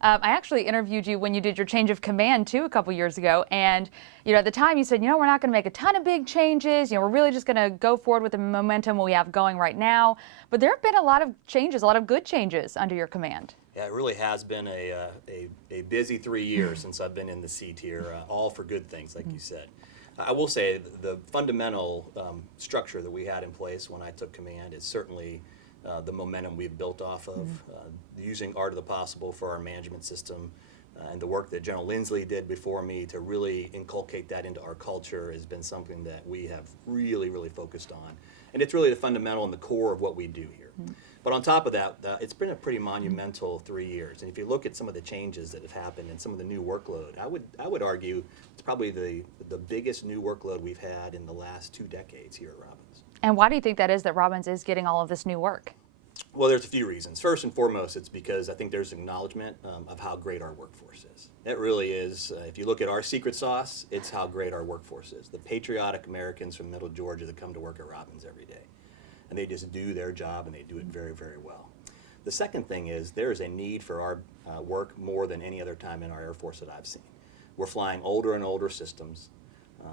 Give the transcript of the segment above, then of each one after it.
I actually interviewed you when you did your change of command too a couple years ago, and at the time you said, we're not going to make a ton of big changes. We're really just going to go forward with the momentum we have going right now. But there have been a lot of changes, a lot of good changes under your command. Yeah, it really has been a busy 3 years since I've been in the seat here, all for good things, like you said. I will say the fundamental structure that we had in place when I took command is certainly the momentum we've built off of, using Art of the Possible for our management system, and the work that General Lindsley did before me to really inculcate that into our culture has been something that we have really, really focused on. And it's really the fundamental and the core of what we do here. But on top of that, it's been a pretty monumental 3 years. And if you look at some of the changes that have happened and some of the new workload, I would argue it's probably the biggest new workload we've had in the last 2 decades here at Robins. And why do you think that is, that Robins is getting all of this new work? Well, there's a few reasons. First and foremost, it's because I think there's acknowledgement of how great our workforce is. It really is. If you look at our secret sauce, it's how great our workforce is. The patriotic Americans from Middle Georgia that come to work at Robins every day. And they just do their job, and they do it very, very well. The second thing is there is a need for our work more than any other time in our Air Force that I've seen. We're flying older and older systems,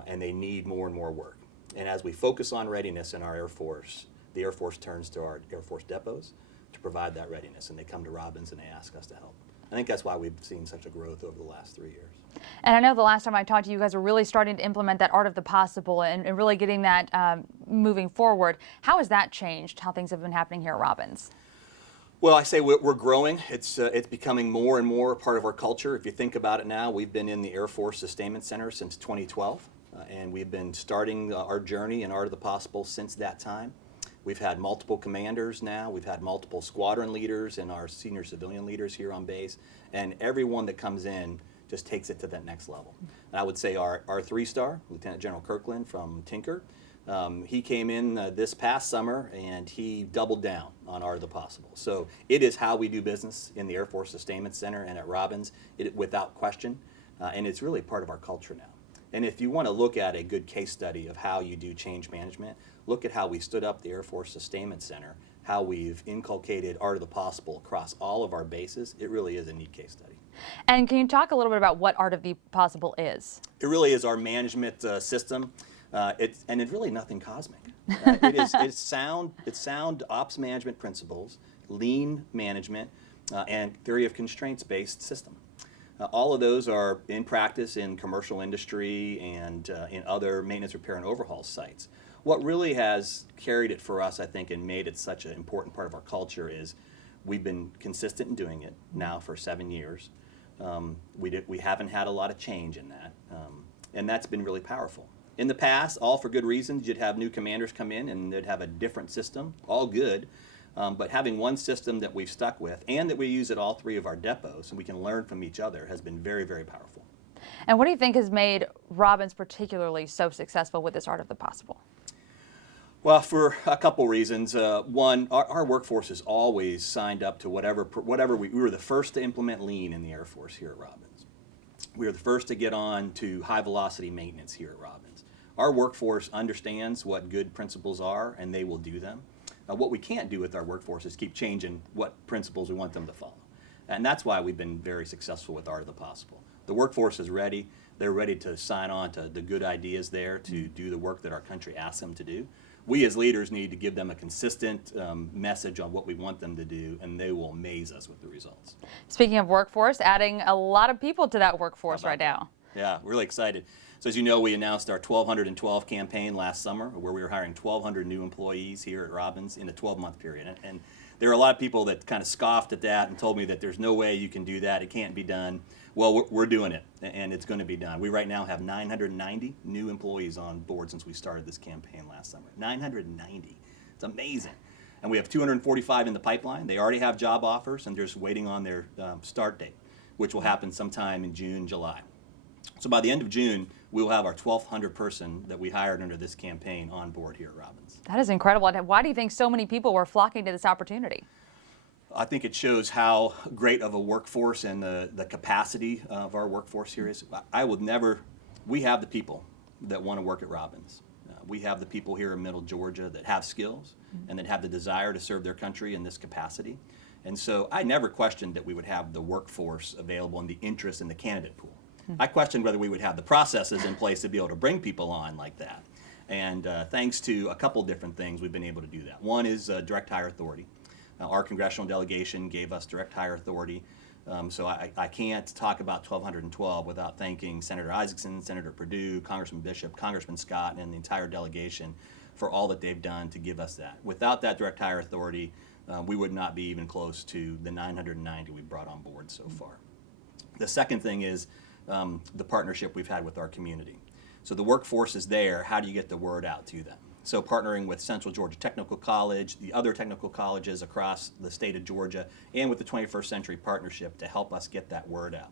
and they need more and more work. And as we focus on readiness in our Air Force, the Air Force turns to our Air Force depots to provide that readiness, and they come to Robins and they ask us to help. I think that's why we've seen such a growth over the last 3 years. And I know the last time I talked to you, guys were really starting to implement that Art of the Possible and really getting that moving forward. How has that changed, how things have been happening here at Robins? Well, I say we're growing. It's becoming more and more part of our culture. If you think about it now, we've been in the Air Force Sustainment Center since 2012, and we've been starting our journey in Art of the Possible since that time. We've had multiple commanders now. We've had multiple squadron leaders and our senior civilian leaders here on base. And everyone that comes in just takes it to that next level. And I would say our 3-star, Lieutenant General Kirkland from Tinker, he came in this past summer and he doubled down on Art of the Possible. So it is how we do business in the Air Force Sustainment Center and at Robins, without question. And it's really part of our culture now. And if you want to look at a good case study of how you do change management, look at how we stood up the Air Force Sustainment Center, how we've inculcated Art of the Possible across all of our bases. It really is a neat case study. And can you talk a little bit about what Art of the Possible is? It really is our management system. It's really nothing cosmic. It's sound ops management principles, lean management, and theory of constraints-based system. All of those are in practice in commercial industry and in other maintenance, repair, and overhaul sites. What really has carried it for us, I think, and made it such an important part of our culture is we've been consistent in doing it now for 7 years. We haven't had a lot of change in that, and that's been really powerful. In the past, all for good reasons, you'd have new commanders come in and they'd have a different system, all good. But having one system that we've stuck with and that we use at all 3 of our depots and we can learn from each other has been very, very powerful. And what do you think has made Robins particularly so successful with this Art of the Possible? Well, for a couple reasons. One, our workforce has always signed up to whatever we were the first to implement lean in the Air Force here at Robins. We were the first to get on to high velocity maintenance here at Robins. Our workforce understands what good principles are and they will do them. What we can't do with our workforce is keep changing what principles we want them to follow. And that's why we've been very successful with Art of the Possible. The workforce is ready. They're ready to sign on to the good ideas there to do the work that our country asks them to do. We as leaders need to give them a consistent message on what we want them to do, and they will amaze us with the results. Speaking of workforce, adding a lot of people to that workforce right now. Yeah, really excited. So as you know, we announced our 1212 campaign last summer where we were hiring 1,200 new employees here at Robins in a 12-month period. And there are a lot of people that kind of scoffed at that and told me that there's no way you can do that, it can't be done. Well, we're doing it, and it's going to be done. We right now have 990 new employees on board since we started this campaign last summer. 990. It's amazing. And we have 245 in the pipeline. They already have job offers, and they're just waiting on their start date, which will happen sometime in June, July. So by the end of June, we will have our 1,200 person that we hired under this campaign on board here at Robins. That is incredible. Why do you think so many people were flocking to this opportunity? I think it shows how great of a workforce and the capacity of our workforce here is. We have the people that want to work at Robins. We have the people here in Middle Georgia that have skills and that have the desire to serve their country in this capacity. And so I never questioned that we would have the workforce available and the interest in the candidate pool. I questioned whether we would have the processes in place to be able to bring people on like that. And thanks to a couple different things, we've been able to do that. One is direct hire authority. Our congressional delegation gave us direct hire authority. So I can't talk about 1212 without thanking Senator Isaacson, Senator Perdue, Congressman Bishop, Congressman Scott, and the entire delegation for all that they've done to give us that. Without that direct hire authority, we would not be even close to the 990 we brought on board so far. The second thing is the partnership we've had with our community. So the workforce is there. How do you get the word out to them? So partnering with Central Georgia Technical College, the other technical colleges across the state of Georgia, and with the 21st Century Partnership to help us get that word out.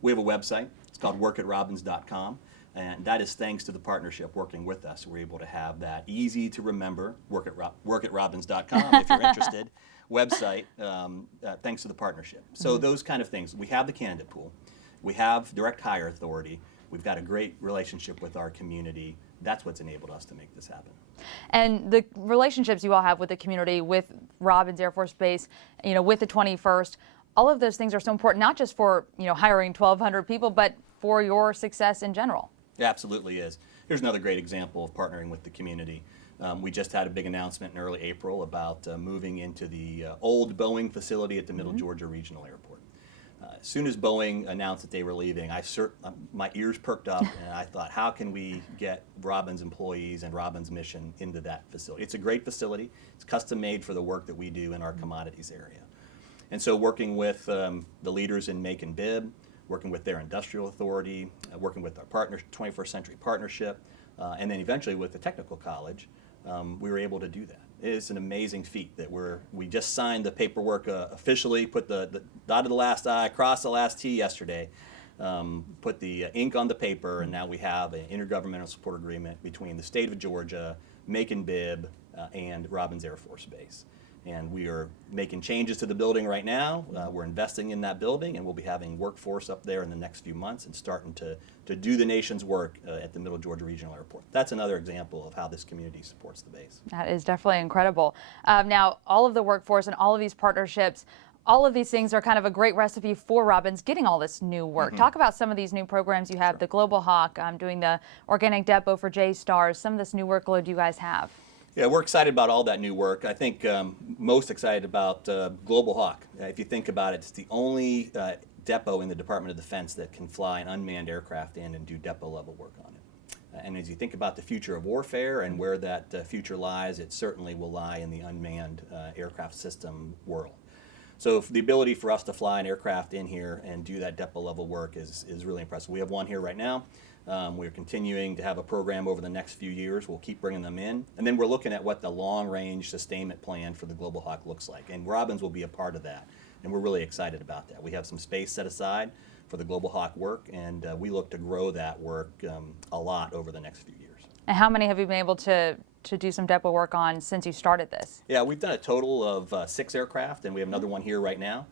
We have a website. It's called workatrobins.com. And that is thanks to the partnership working with us. We're able to have that easy to remember, workatrobins.com if you're interested, website, thanks to the partnership. So those kind of things. We have the candidate pool. We have direct hire authority. We've got a great relationship with our community. That's what's enabled us to make this happen. And the relationships you all have with the community, with Robins Air Force Base, with the 21st, all of those things are so important, not just for, hiring 1,200 people, but for your success in general. It absolutely is. Here's another great example of partnering with the community. We just had a big announcement in early April about moving into the old Boeing facility at the Middle Georgia Regional Airport. As soon as Boeing announced that they were leaving, my ears perked up, and I thought, how can we get Robins employees and Robins mission into that facility? It's a great facility. It's custom made for the work that we do in our commodities area. And so working with the leaders in Macon Bib, working with their industrial authority, working with our partner, 21st Century Partnership, and then eventually with the technical college, we were able to do that. It is an amazing feat that we just signed the paperwork officially, put the dotted the last I, crossed the last T yesterday, put the ink on the paper, and now we have an intergovernmental support agreement between the state of Georgia, Macon Bib, and Robins Air Force Base. And we are making changes to the building right now. We're investing in that building, and we'll be having workforce up there in the next few months and starting to do the nation's work at the Middle Georgia Regional Airport. That's another example of how this community supports the base. That is definitely incredible. Now, all of the workforce and all of these partnerships, all of these things are kind of a great recipe for Robins getting all this new work. Talk about some of these new programs you have, the Global Hawk, doing the organic depot for J-Stars, some of this new workload you guys have. Yeah, we're excited about all that new work. I think most excited about Global Hawk. If you think about it, it's the only depot in the Department of Defense that can fly an unmanned aircraft in and do depot level work on it. And as you think about the future of warfare and where that future lies, it certainly will lie in the unmanned aircraft system world. So the ability for us to fly an aircraft in here and do that depot level work is really impressive. We have one here right now. We're continuing to have a program over the next few years. We'll keep bringing them in. And then we're looking at what the long-range sustainment plan for the Global Hawk looks like. And Robins will be a part of that. And we're really excited about that. We have some space set aside for the Global Hawk work, and we look to grow that work a lot over the next few years. And how many have you been able to do some depot work on since you started this? Yeah, we've done a total of 6 aircraft, and we have another one here right now.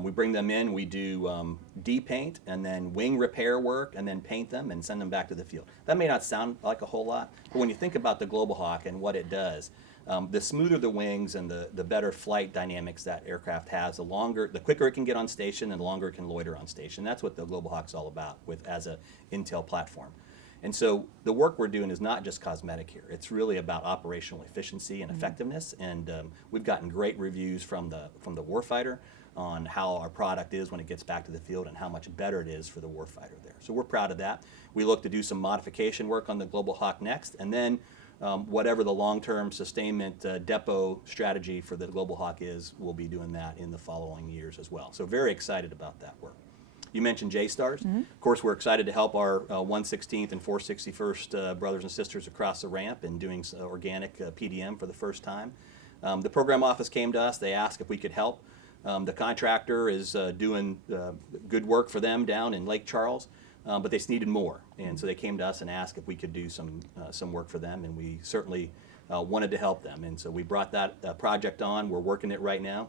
We bring them in, we do de-paint and then wing repair work and then paint them and send them back to the field. That may not sound like a whole lot, but when you think about the Global Hawk and what it does, the smoother the wings and the better flight dynamics that aircraft has, the quicker it can get on station and the longer it can loiter on station. That's what the Global Hawk's all about as an intel platform. And so the work we're doing is not just cosmetic here. It's really about operational efficiency and effectiveness. And we've gotten great reviews from the warfighter on how our product is when it gets back to the field and how much better it is for the warfighter there. So we're proud of that. We look to do some modification work on the Global Hawk next, and then whatever the long-term sustainment depot strategy for the Global Hawk is, we'll be doing that in the following years as well. So very excited about that work. You mentioned J-Stars. Of course, we're excited to help our 116th and 461st brothers and sisters across the ramp in doing organic PDM for the first time. The program office came to us. They asked if we could help. The contractor is doing good work for them down in Lake Charles, but they just needed more. And so they came to us and asked if we could do some work for them, and we certainly wanted to help them. And so we brought that project on. We're working it right now.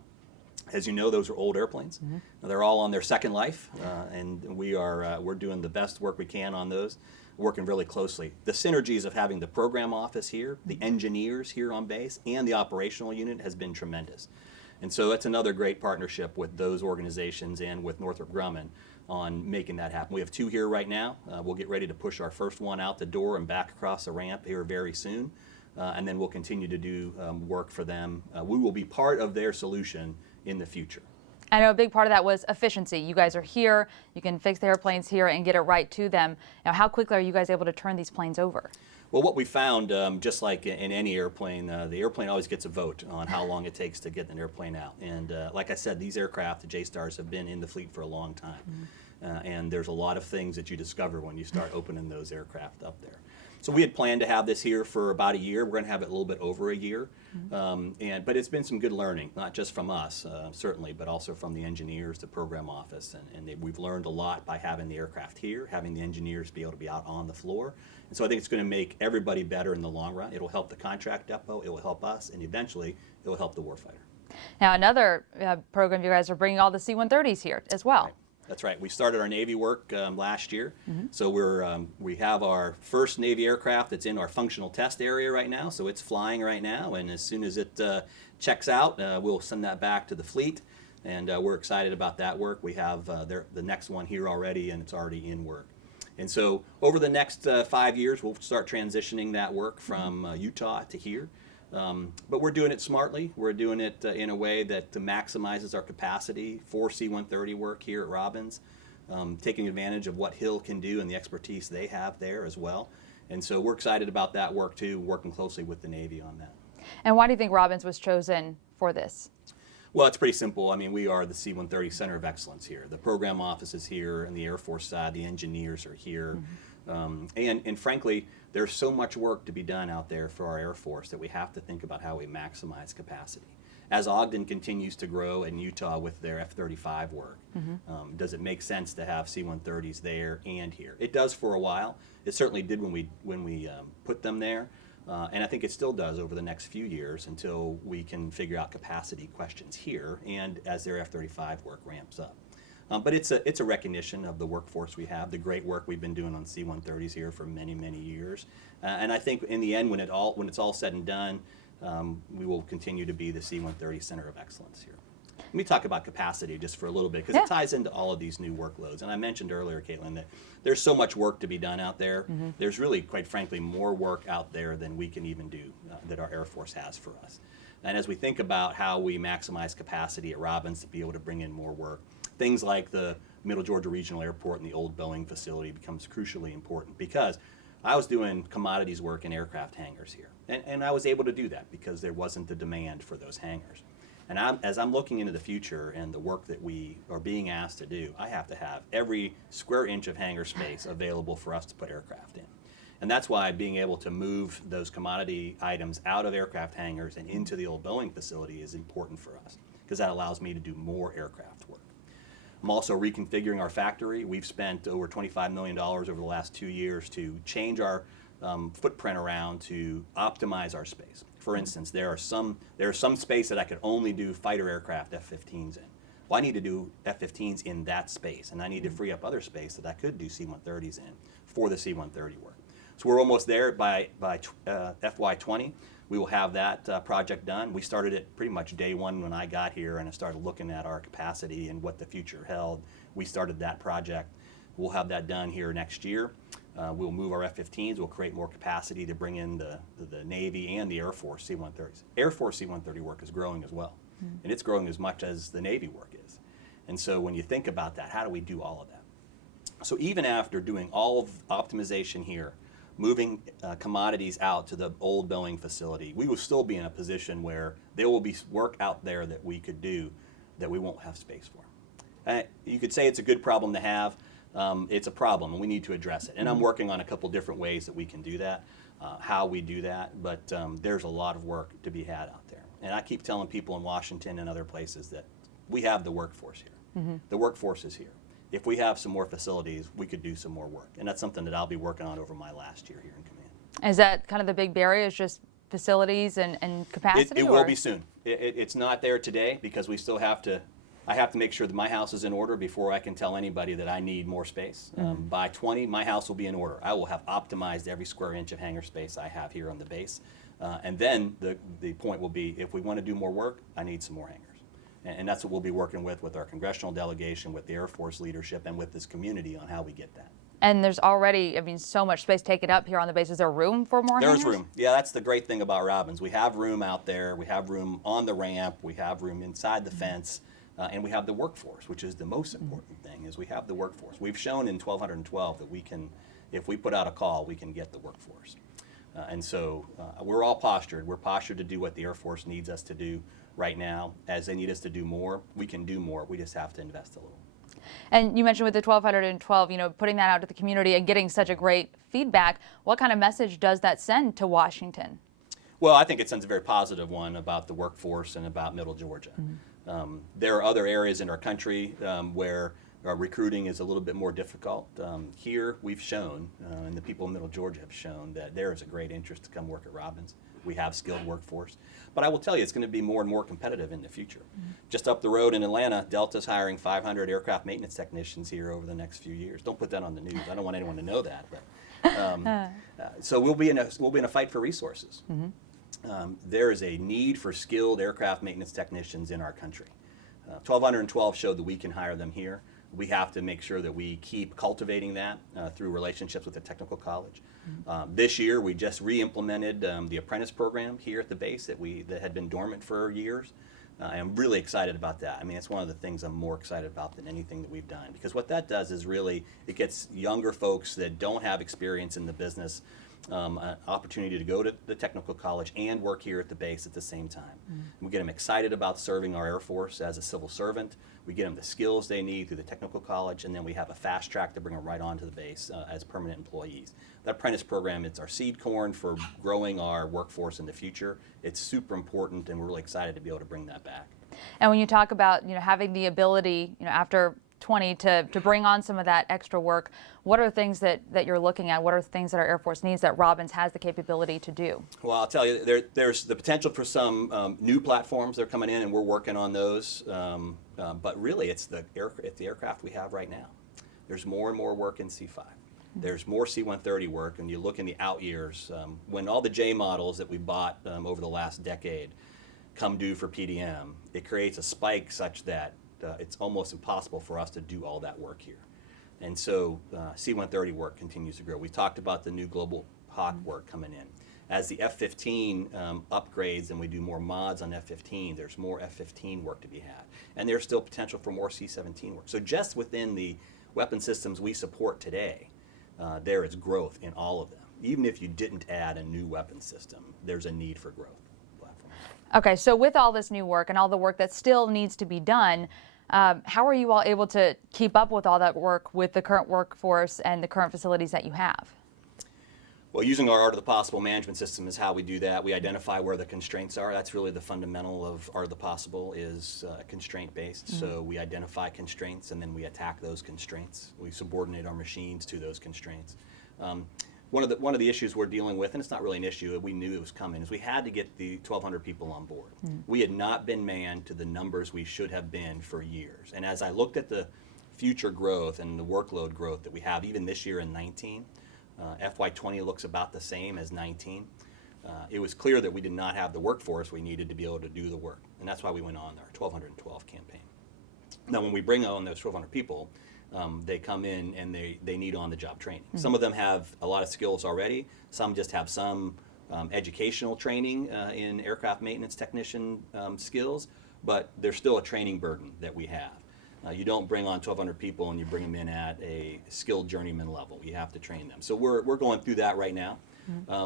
As you know, those are old airplanes. They're all on their second life, and we're doing the best work we can on those, working really closely. The synergies of having the program office here, the engineers here on base, and the operational unit has been tremendous. And so that's another great partnership with those organizations and with Northrop Grumman on making that happen. We have 2 here right now. We'll get ready to push our first one out the door and back across the ramp here very soon. And then we'll continue to do work for them. We will be part of their solution in the future. I know a big part of that was efficiency. You guys are here, you can fix the airplanes here and get it right to them. Now, how quickly are you guys able to turn these planes over? Well, what we found, just like in any airplane, the airplane always gets a vote on how long it takes to get an airplane out. And like I said, these aircraft, the J-Stars, have been in the fleet for a long time. And there's a lot of things that you discover when you start opening those aircraft up there. So we had planned to have this here for about a year. We're going to have it a little bit over a year. But it's been some good learning, not just from us, certainly, but also from the engineers, the program office. We've learned a lot by having the aircraft here, having the engineers be able to be out on the floor. And so I think it's going to make everybody better in the long run. It'll help the contract depot, it will help us, and eventually it will help the warfighter. Now, another program, you guys are bringing all the C-130s here as well. Right. That's right. We started our Navy work last year. So we have our first Navy aircraft that's in our functional test area right now. So it's flying right now, and as soon as it checks out, we'll send that back to the fleet. And we're excited about that work. We have the next one here already, and it's already in work. And so over the next 5 years, we'll start transitioning that work from Utah to here. But we're doing it smartly. We're doing it in a way that maximizes our capacity for C-130 work here at Robins, taking advantage of what Hill can do and the expertise they have there as well. And so we're excited about that work too, working closely with the Navy on that. And why do you think Robins was chosen for this? Well, it's pretty simple. I mean, we are the C-130 Center of Excellence here. The program office is here, and the Air Force side, the engineers are here. And frankly, there's so much work to be done out there for our Air Force that we have to think about how we maximize capacity. As Ogden continues to grow in Utah with their F-35 work, does it make sense to have C-130s there and here? It does for a while. It certainly did when we put them there. And I think it still does over the next few years until we can figure out capacity questions here and as their F-35 work ramps up. But it's a recognition of the workforce we have, the great work we've been doing on C-130s here for many, many years. And I think in the end, when it's all said and done, we will continue to be the C-130 Center of Excellence here. Let me talk about capacity just for a little bit, because it ties into all of these new workloads. And I mentioned earlier, Caitlin, that there's so much work to be done out there. There's really, quite frankly, more work out there than we can even do, that our Air Force has for us. And as we think about how we maximize capacity at Robins to be able to bring in more work, things like the Middle Georgia Regional Airport and the old Boeing facility becomes crucially important, because I was doing commodities work in aircraft hangars here. And I was able to do that because there wasn't the demand for those hangars. And as I'm looking into the future and the work that we are being asked to do, I have to have every square inch of hangar space available for us to put aircraft in. And that's why being able to move those commodity items out of aircraft hangars and into the old Boeing facility is important for us, because that allows me to do more aircraft work. I'm also reconfiguring our factory. We've spent over $25 million over the last 2 years to change our footprint around to optimize our space. For instance, there is some space that I could only do fighter aircraft F-15s in. Well, I need to do F-15s in that space, and I need to free up other space that I could do C-130s in for the C-130 work. So we're almost there by FY20. We will have that project done. We started it pretty much day one when I got here, and I started looking at our capacity and what the future held. We started that project. We'll have that done here next year. We'll move our F-15s. We'll create more capacity to bring in the Navy and the Air Force C-130s. Air Force C-130 work is growing as well, and it's growing as much as the Navy work is. And so when you think about that, how do we do all of that? So even after doing all of optimization here, moving commodities out to the old Boeing facility, we will still be in a position where there will be work out there that we could do that we won't have space for. You could say it's a good problem to have. It's a problem, and we need to address it. And I'm working on a couple different ways that we can do that, how we do that, but there's a lot of work to be had out there. And I keep telling people in Washington and other places that we have the workforce here. The workforce is here. If we have some more facilities, we could do some more work. And that's something that I'll be working on over my last year here in command. Is that kind of the big barrier, is just facilities and capacity? It will be soon. It's not there today because we still have to, I have to make sure that my house is in order before I can tell anybody that I need more space. By 20, my house will be in order. I will have optimized every square inch of hangar space I have here on the base. And then the point will be, if we want to do more work, I need some more hangars. And that's what we'll be working with our congressional delegation, with the Air Force leadership, and with this community on how we get that. And there's already, I mean, so much space taken up here on the base. Is there room for more There's hangars? room. Yeah, that's the great thing about Robins. We have room out there. We have room on the ramp. We have room inside the fence. And we have the workforce, which is the most important thing, is we have the workforce. We've shown in 1212 that we can, if we put out a call, we can get the workforce. And so we're all postured. We're postured to do what the Air Force needs us to do right now. As they need us to do more, we can do more. We just have to invest a little. And you mentioned with the 1212, you know, putting that out to the community and getting such a great feedback. What kind of message does that send to Washington? Well, I think it sends a very positive one about the workforce and about Middle Georgia. There are other areas in our country where recruiting is a little bit more difficult. Here we've shown, and the people in Middle Georgia have shown, that there is a great interest to come work at Robins. We have skilled workforce. But I will tell you, it's going to be more and more competitive in the future. Just up the road in Atlanta, Delta's hiring 500 aircraft maintenance technicians here over the next few years. Don't put that on the news. I don't want anyone to know that. But so we'll be in a fight for resources. There is a need for skilled aircraft maintenance technicians in our country. 1212 showed that we can hire them here. We have to make sure that we keep cultivating that through relationships with the technical college. This year, we just re-implemented the apprentice program here at the base that had been dormant for years. I'm really excited about that. I mean, it's one of the things I'm more excited about than anything that we've done, because what that does is really, it gets younger folks that don't have experience in the business an opportunity to go to the technical college and work here at the base at the same time. We get them excited about serving our Air Force as a civil servant. We get them the skills they need through the technical college, and then we have a fast track to bring them right onto the base as permanent employees. That apprentice program, it's our seed corn for growing our workforce in the future. It's super important, and we're really excited to be able to bring that back. And when you talk about, you know, having the ability, you know, after 20 to bring on some of that extra work, what are things that you're looking at? What are things that our Air Force needs that Robins has the capability to do? Well, I'll tell you, there's the potential for some new platforms that are coming in, and we're working on those. But really, it's the aircraft we have right now. There's more and more work in C5. There's more C-130 work, and you look in the out years, when all the J models that we bought over the last decade come due for PDM, it creates a spike such that it's almost impossible for us to do all that work here. And so C-130 work continues to grow. We talked about the new Global Hawk work coming in. As the F-15 upgrades and we do more mods on F-15, there's more F-15 work to be had. And there's still potential for more C-17 work. So just within the weapon systems we support today, there is growth in all of them. Even if you didn't add a new weapon system, there's a need for growth. Okay, so with all this new work and all the work that still needs to be done, how are you all able to keep up with all that work with the current workforce and the current facilities that you have? Well, using our Art of the Possible management system is how we do that. We identify where the constraints are. That's really the fundamental of Art of the Possible, is constraint-based. So we identify constraints and then we attack those constraints. We subordinate our machines to those constraints. One of the issues we're dealing with, and it's not really an issue, we knew it was coming, is we had to get the 1,200 people on board. We had not been manned to the numbers we should have been for years. And as I looked at the future growth and the workload growth that we have, even this year in 19, FY20 looks about the same as 19. It was clear that we did not have the workforce we needed to be able to do the work. And that's why we went on our 1212 campaign. Now, when we bring on those 1,200 people, they come in and they need on-the-job training. Some of them have a lot of skills already. Some just have some educational training in aircraft maintenance technician skills, but there's still a training burden that we have. You don't bring on 1,200 people and you bring them in at a skilled journeyman level. You have to train them. So we're going through that right now.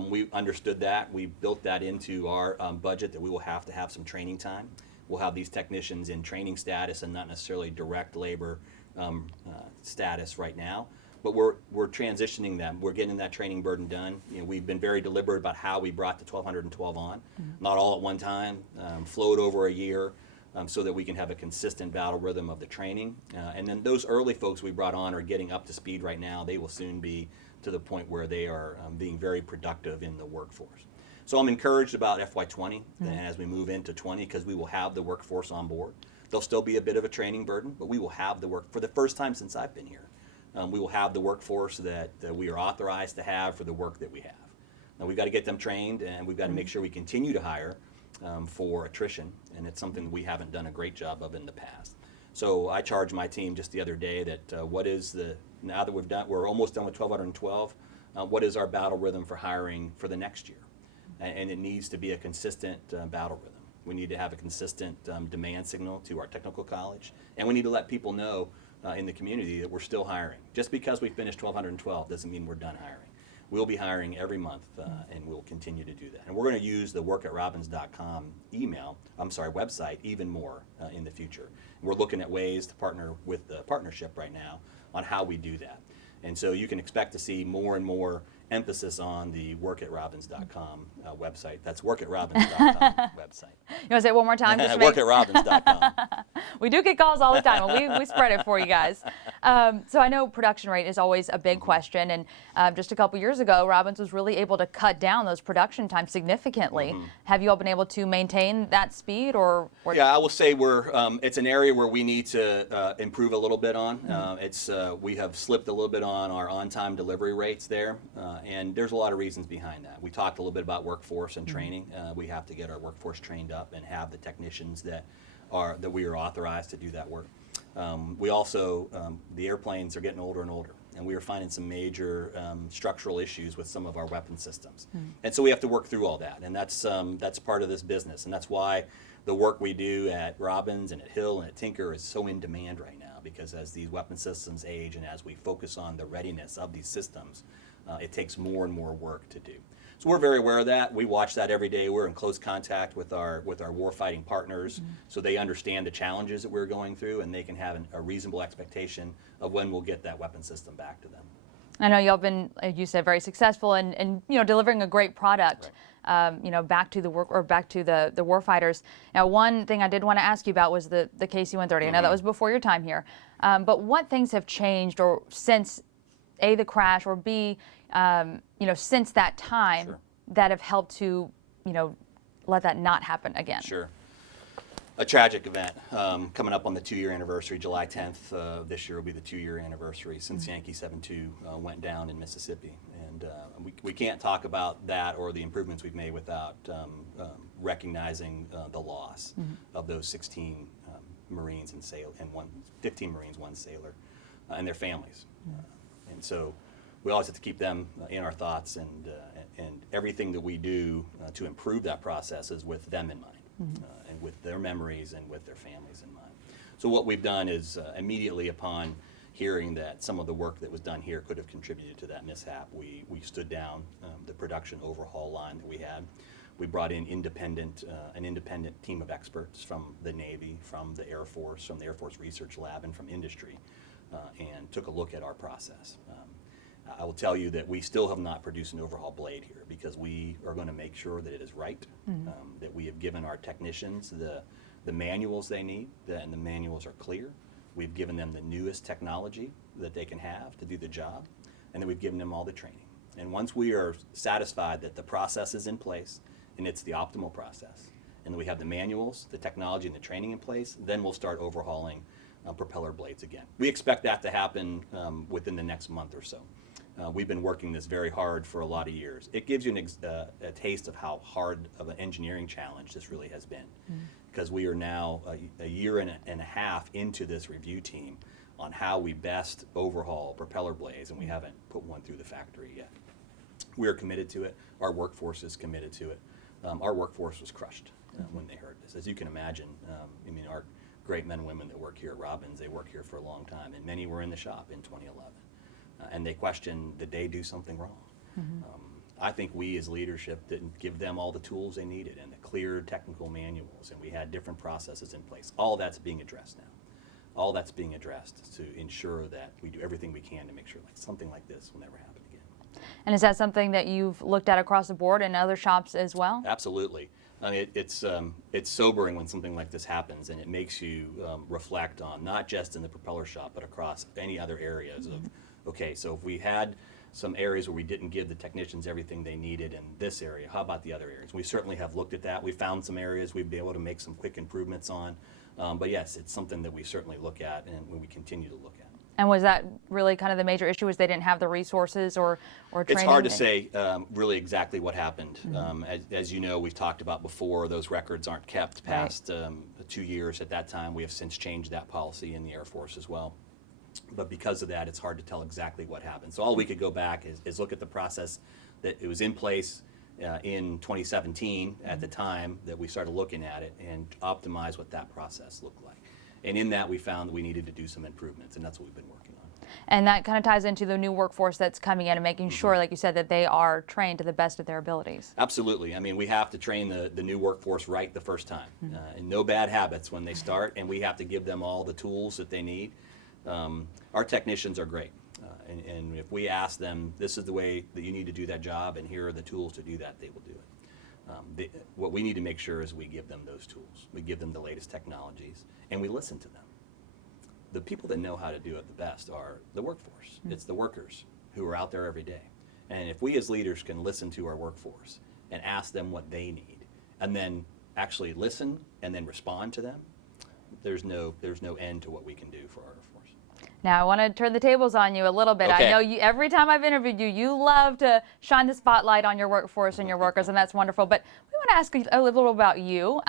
We understood that. We built that into our budget, that we will have to have some training time. We'll have these technicians in training status and not necessarily direct labor status right now, but we're transitioning them. We're getting that training burden done. You know, we've been very deliberate about how we brought the 1,212 on, not all at one time, flowed over a year, so that we can have a consistent battle rhythm of the training. And then those early folks we brought on are getting up to speed right now. They will soon be to the point where they are being very productive in the workforce. So I'm encouraged about FY20 and as we move into 20, because we will have the workforce on board. There'll still be a bit of a training burden, but we will have the work for the first time since I've been here. We will have the workforce that we are authorized to have for the work that we have. Now we've got to get them trained, and we've got to make sure we continue to hire for attrition, and it's something that we haven't done a great job of in the past. So I charged my team just the other day that now that we're almost done with 1212, what is our battle rhythm for hiring for the next year? And it needs to be a consistent battle rhythm. We need to have a consistent demand signal to our technical college, and we need to let people know in the community that we're still hiring. Just because we finished 1212 doesn't mean we're done hiring. We'll be hiring every month, and we'll continue to do that. And we're going to use the workatrobins.com website even more in the future. We're looking at ways to partner with the partnership right now on how we do that. And so you can expect to see more and more emphasis on the workatrobins.com website. That's workatrobins.com website. You want to say it one more time? Workatrobins.com. We do get calls all the time, and we spread it for you guys. So I know production rate is always a big question, and just a couple years ago, Robins was really able to cut down those production times significantly. Have you all been able to maintain that speed, or? Yeah, I will say it's an area where we need to improve a little bit on. We have slipped a little bit on our on-time delivery rates there, and there's a lot of reasons behind that. We talked a little bit about workforce and training. We have to get our workforce trained up and have the technicians that we are authorized to do that work. We also, the airplanes are getting older and older, and we are finding some major structural issues with some of our weapon systems. And so we have to work through all that, and that's part of this business, and that's why the work we do at Robins and at Hill and at Tinker is so in demand right now, because as these weapon systems age and as we focus on the readiness of these systems, it takes more and more work to do. So we're very aware of that. We watch that every day. We're in close contact with our warfighting partners, so they understand the challenges that we're going through, and they can have a reasonable expectation of when we'll get that weapon system back to them. I know y'all been, like you said, very successful in delivering a great product. Right. Back to the warfighters. Now, one thing I did want to ask you about was the KC-130. I know that was before your time here, but what things have changed, or since A, the crash, or B, since that time, that have helped to, let that not happen again? Sure. A tragic event coming up on the 2-year anniversary. July 10th this year will be the 2-year anniversary since Yankee 72 went down in Mississippi. And we can't talk about that or the improvements we've made without recognizing the loss of those 16 Marines and 15 Marines, 1 sailor, and their families. And so we always have to keep them in our thoughts, and everything that we do to improve that process is with them in mind. And with their memories and with their families in mind. So what we've done is immediately upon hearing that some of the work that was done here could have contributed to that mishap, we stood down the production overhaul line that we had. We brought in an independent team of experts from the Navy, from the Air Force, from the Air Force Research Lab, and from industry, and took a look at our process. I will tell you that we still have not produced an overhaul blade here, because we are going to make sure that it is right, that we have given our technicians the manuals they need, and the manuals are clear. We've given them the newest technology that they can have to do the job, and then we've given them all the training. And once we are satisfied that the process is in place and it's the optimal process, and we have the manuals, the technology, and the training in place, then we'll start overhauling propeller blades again. We expect that to happen within the next month or so. We've been working this very hard for a lot of years. It gives you a taste of how hard of an engineering challenge this really has been, because we are now a year and a half into this review team on how we best overhaul propeller blades, and we haven't put one through the factory yet. We are committed to it. Our workforce is committed to it. Our workforce was crushed when they heard this. As you can imagine, our great men and women that work here at Robins, they work here for a long time, and many were in the shop in 2011. And they question, did they do something wrong? I think we as leadership didn't give them all the tools they needed and the clear technical manuals, and we had different processes in place. All that's being addressed now. All that's being addressed to ensure that we do everything we can to make sure something like this will never happen again. And is that something that you've looked at across the board in other shops as well? Absolutely. I mean, it's sobering when something like this happens, and it makes you reflect on not just in the propeller shop, but across any other areas of, okay, so if we had some areas where we didn't give the technicians everything they needed in this area, how about the other areas? We certainly have looked at that. We found some areas we'd be able to make some quick improvements on. But yes, it's something that we certainly look at and we continue to look at. And was that really kind of the major issue, was they didn't have the resources or training? It's hard to say really exactly what happened. As you know, we've talked about before, those records aren't kept past 2 years at that time. We have since changed that policy in the Air Force as well. But because of that, it's hard to tell exactly what happened. So all we could go back is look at the process that it was in place in 2017 at the time that we started looking at it and optimize what that process looked like. And in that, we found that we needed to do some improvements, and that's what we've been working on. And that kind of ties into the new workforce that's coming in and making sure, like you said, that they are trained to the best of their abilities. Absolutely. I mean, we have to train the new workforce right the first time. And no bad habits when they start, and we have to give them all the tools that they need. Our technicians are great. And if we ask them, this is the way that you need to do that job, and here are the tools to do that, they will do it. What we need to make sure is we give them those tools. We give them the latest technologies, and we listen to them. The people that know how to do it the best are the workforce. It's the workers who are out there every day. And if we as leaders can listen to our workforce and ask them what they need, and then actually listen and then respond to them, there's no end to what we can do for our workforce. Now I want to turn the tables on you a little bit. Okay. I know you, every time I've interviewed you, you love to shine the spotlight on your workforce and your workers, and that's wonderful. But we want to ask a little about you.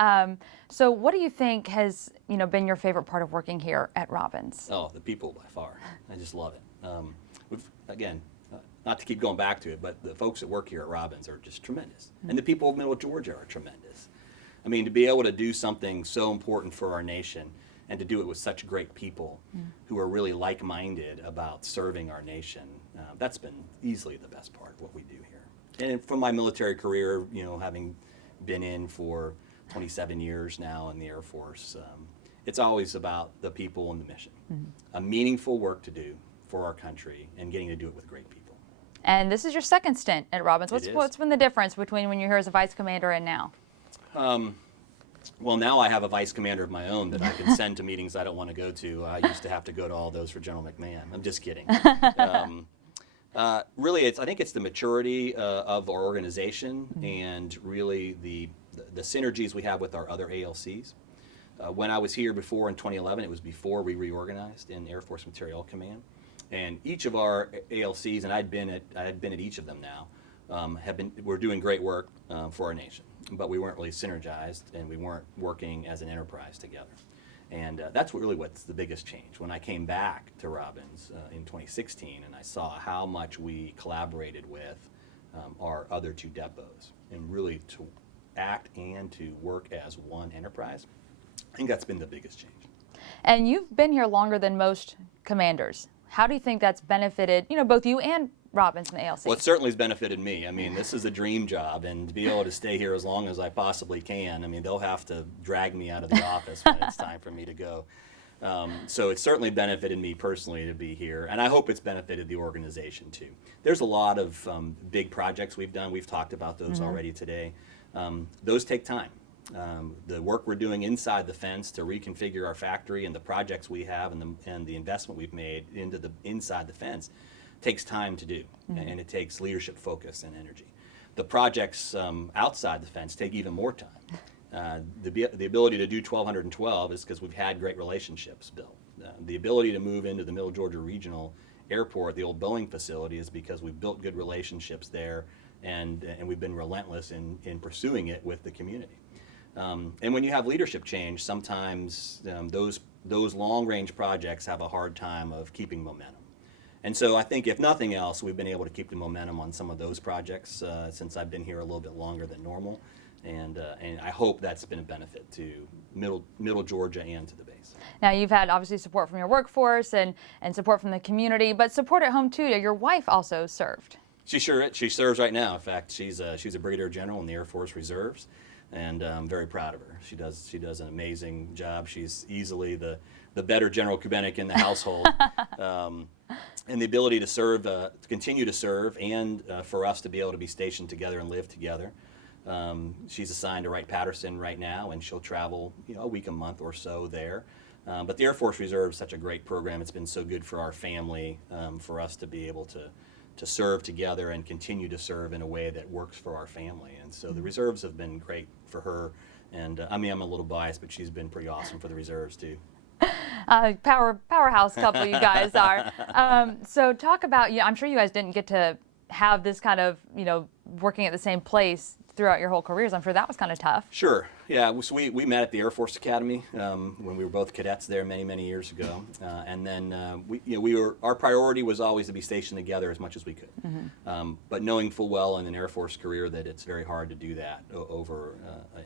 So what do you think has been your favorite part of working here at Robins? Oh, the people by far. I just love it. Again, not to keep going back to it, but the folks that work here at Robins are just tremendous. And the people of Middle Georgia are tremendous. I mean, to be able to do something so important for our nation and to do it with such great people who are really like-minded about serving our nation, that's been easily the best part of what we do here. And from my military career, having been in for 27 years now in the Air Force, it's always about the people and the mission. A meaningful work to do for our country and getting to do it with great people. And this is your second stint at Robins. It is. What's been the difference between when you're here as a vice commander and now? Well, now I have a vice commander of my own that I can send to meetings I don't want to go to. I used to have to go to all those for General McMahon. I'm just kidding. Really, I think it's the maturity of our organization and really the synergies we have with our other ALCs. When I was here before in 2011, it was before we reorganized in Air Force Materiel Command. And each of our ALCs, and I had been at each of them now, we're doing great work for our nation. But we weren't really synergized, and we weren't working as an enterprise together. And that's what's the biggest change. When I came back to Robins in 2016, and I saw how much we collaborated with our other two depots, and really to act and to work as one enterprise, I think that's been the biggest change. And you've been here longer than most commanders. How do you think that's benefited, both you and Robins and the ALC? Well, it certainly has benefited me. I mean, this is a dream job, and to be able to stay here as long as I possibly can, I mean, they'll have to drag me out of the office when it's time for me to go. So it's certainly benefited me personally to be here, and I hope it's benefited the organization too. There's a lot of big projects we've done. We've talked about those already today. Those take time. The work we're doing inside the fence to reconfigure our factory and the projects we have and the investment we've made into inside the fence takes time to do, and it takes leadership focus and energy. The projects outside the fence take even more time. The ability to do 1212 is because we've had great relationships built. The ability to move into the Middle Georgia Regional Airport, the old Boeing facility, is because we've built good relationships there, and we've been relentless in pursuing it with the community. And when you have leadership change, sometimes those long-range projects have a hard time of keeping momentum. And so I think, if nothing else, we've been able to keep the momentum on some of those projects since I've been here a little bit longer than normal. And I hope that's been a benefit to Middle Georgia and to the base. Now, you've had obviously support from your workforce and support from the community, but support at home too. Your wife also served. She serves right now. In fact, she's a brigadier general in the Air Force Reserves, and I'm very proud of her. She does an amazing job. She's easily the better General Kubenic in the household. And the ability to serve, to continue to serve, and for us to be able to be stationed together and live together. She's assigned to Wright-Patterson right now, and she'll travel a week, a month or so there. But the Air Force Reserve is such a great program. It's been so good for our family, for us to be able to serve together and continue to serve in a way that works for our family. And so the reserves have been great for her. And I mean, I'm a little biased, but she's been pretty awesome for the reserves too. Powerhouse couple you guys are. So talk about, I'm sure you guys didn't get to have this kind of, working at the same place throughout your whole careers. I'm sure that was kind of tough. Sure. Yeah. So we met at the Air Force Academy when we were both cadets there many years ago, and then our priority was always to be stationed together as much as we could. But knowing full well in an Air Force career that it's very hard to do that over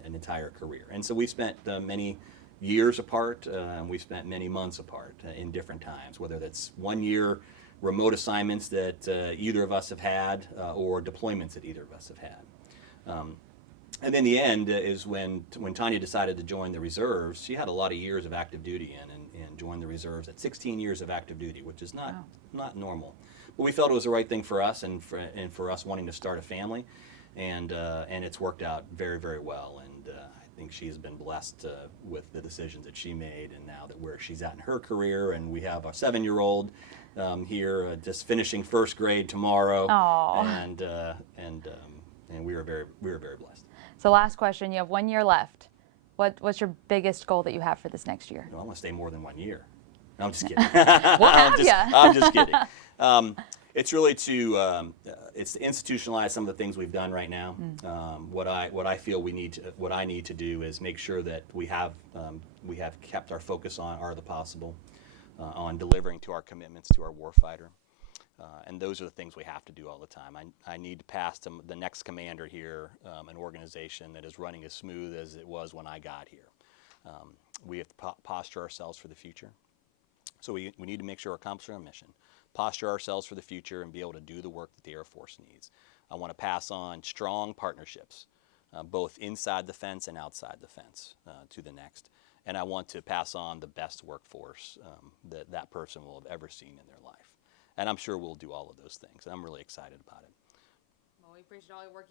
an entire career, and so we spent many years apart, and we spent many months apart in different times, whether that's 1 year remote assignments that either of us have had or deployments that either of us have had. And then the end is when Tanya decided to join the reserves. She had a lot of years of active duty and joined the reserves at 16 years of active duty, which is not normal. But we felt it was the right thing for us and for us wanting to start a family, and it's worked out very well. And I think she's been blessed with the decisions that she made, and now that where she's at in her career, and we have a 7-year-old here just finishing first grade tomorrow. Aww. And we were very blessed. So last question, you have 1 year left. What's your biggest goal that you have for this next year? I want to stay more than 1 year. No, I'm just kidding. I'm just kidding. It's really to institutionalize some of the things we've done right now. What I feel what I need to do is make sure that we have kept our focus on Art of the Possible, on delivering to our commitments to our warfighter. And those are the things we have to do all the time. I need to pass to the next commander here an organization that is running as smooth as it was when I got here. We have to posture ourselves for the future. So we need to make sure we're accomplishing our mission, posture ourselves for the future, and be able to do the work that the Air Force needs. I want to pass on strong partnerships, both inside the fence and outside the fence, to the next. And I want to pass on the best workforce that person will have ever seen in their life. And I'm sure we'll do all of those things. I'm really excited about it. Well, we appreciate all your work you